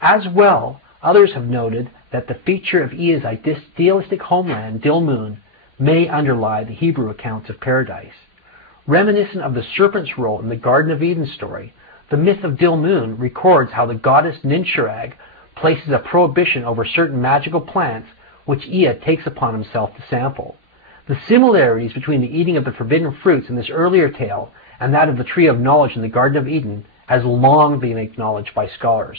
As well, others have noted that the feature of Ea's idealistic homeland, Dilmun, may underlie the Hebrew accounts of paradise. Reminiscent of the serpent's role in the Garden of Eden story, the myth of Dilmun records how the goddess Ninshirag places a prohibition over certain magical plants which Ea takes upon himself to sample. The similarities between the eating of the forbidden fruits in this earlier tale and that of the tree of knowledge in the Garden of Eden has long been acknowledged by scholars.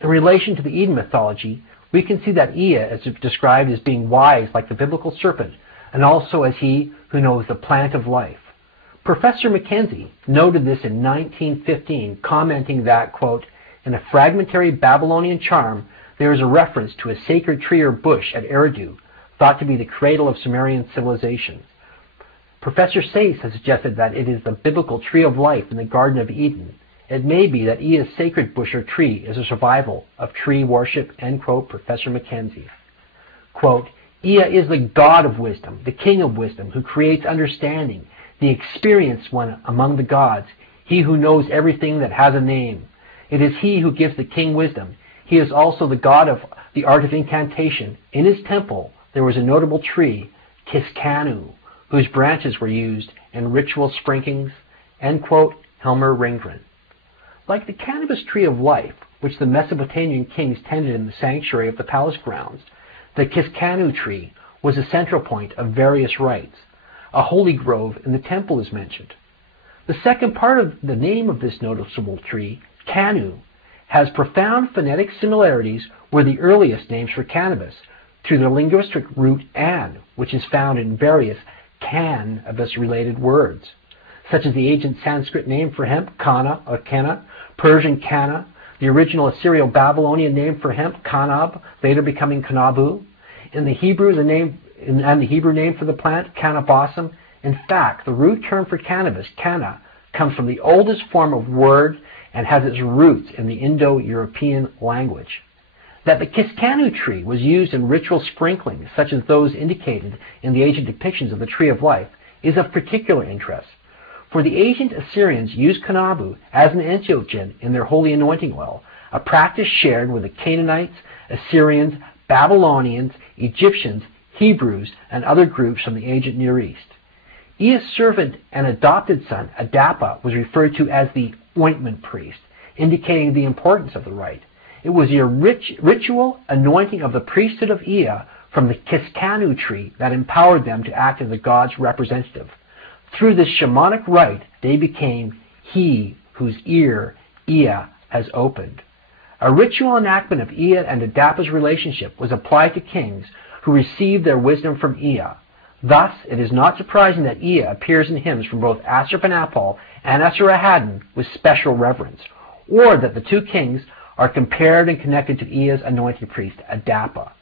In relation to the Eden mythology, we can see that Ea is described as being wise like the biblical serpent, and also as he who knows the plant of life. Professor Mackenzie noted this in 1915, commenting that, quote, in a fragmentary Babylonian charm, there is a reference to a sacred tree or bush at Eridu, thought to be the cradle of Sumerian civilization. Professor Sayce has suggested that it is the biblical tree of life in the Garden of Eden. It may be that Ea's sacred bush or tree is a survival of tree worship, end quote, Professor Mackenzie. Quote, Ea is the God of wisdom, the King of wisdom, who creates understanding, the experienced one among the gods, he who knows everything that has a name. It is he who gives the king wisdom. He is also the God of the art of incantation. In his temple there was a notable tree, Kiskanu, whose branches were used in ritual sprinklings, end quote, Helmer Ringgren. Like the cannabis tree of life, which the Mesopotamian kings tended in the sanctuary of the palace grounds, the Kiskanu tree was a central point of various rites. A holy grove in the temple is mentioned. The second part of the name of this noticeable tree, Kanu, has profound phonetic similarities with the earliest names for cannabis through the linguistic root an, which is found in various cannabis-related words, such as the ancient Sanskrit name for hemp, kana or kenna, Persian kana, the original Assyrio-Babylonian name for hemp, kanab, later becoming kanabu, in the Hebrew and the Hebrew name for the plant, cannabosum. In fact, the root term for cannabis, canna, comes from the oldest form of word and has its roots in the Indo-European language. That the Kiskanu tree was used in ritual sprinklings, such as those indicated in the ancient depictions of the Tree of Life, is of particular interest. For the ancient Assyrians used kanabu as an entheogen in their holy anointing oil, a practice shared with the Canaanites, Assyrians, Babylonians, Egyptians, Hebrews, and other groups from the ancient Near East. Ea's servant and adopted son, Adapa, was referred to as the ointment priest, indicating the importance of the rite. It was the ritual anointing of the priesthood of Ea from the Kiskanu tree that empowered them to act as the god's representative. Through this shamanic rite, they became he whose ear Ea has opened. A ritual enactment of Ea and Adapa's relationship was applied to kings who received their wisdom from Ea. Thus, it is not surprising that Ea appears in hymns from both Ashurbanipal and Esarhaddon with special reverence, or that the two kings are compared and connected to Ea's anointed priest, Adapa.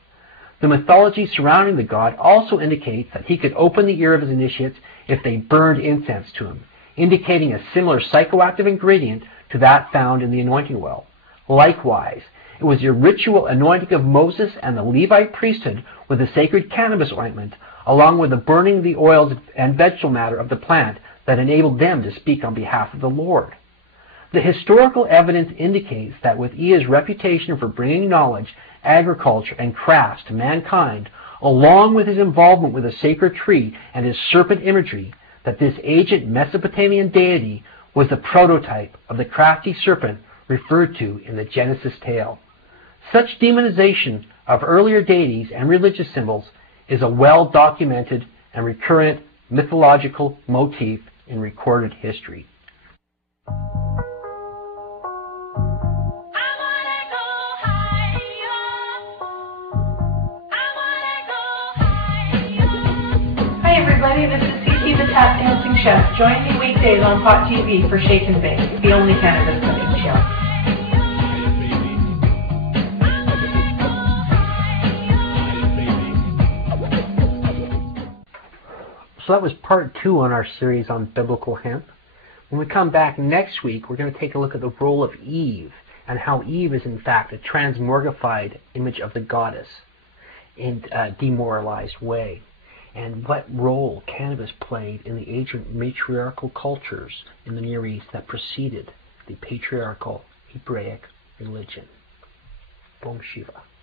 The mythology surrounding the god also indicates that he could open the ear of his initiates if they burned incense to him, indicating a similar psychoactive ingredient to that found in the anointing well. Likewise, it was the ritual anointing of Moses and the Levite priesthood with the sacred cannabis ointment, along with the burning of the oils and vegetable matter of the plant, that enabled them to speak on behalf of the Lord. The historical evidence indicates that with Ea's reputation for bringing knowledge, agriculture, and crafts to mankind, along with his involvement with the sacred tree and his serpent imagery, that this ancient Mesopotamian deity was the prototype of the crafty serpent referred to in the Genesis tale. Such demonization of earlier deities and religious symbols is a well-documented and recurrent mythological motif in recorded history. Hi everybody, this is Cece the Tap Dancing Chef. Join me weekdays on Pot TV for Shake and Bake, the only cannabis cooking show. So that was part 2 on our series on biblical hemp. When we come back next week, we're going to take a look at the role of Eve and how Eve is in fact a transmogrified image of the goddess in a demoralized way, and what role cannabis played in the ancient matriarchal cultures in the Near East that preceded the patriarchal Hebraic religion. Om Shiva.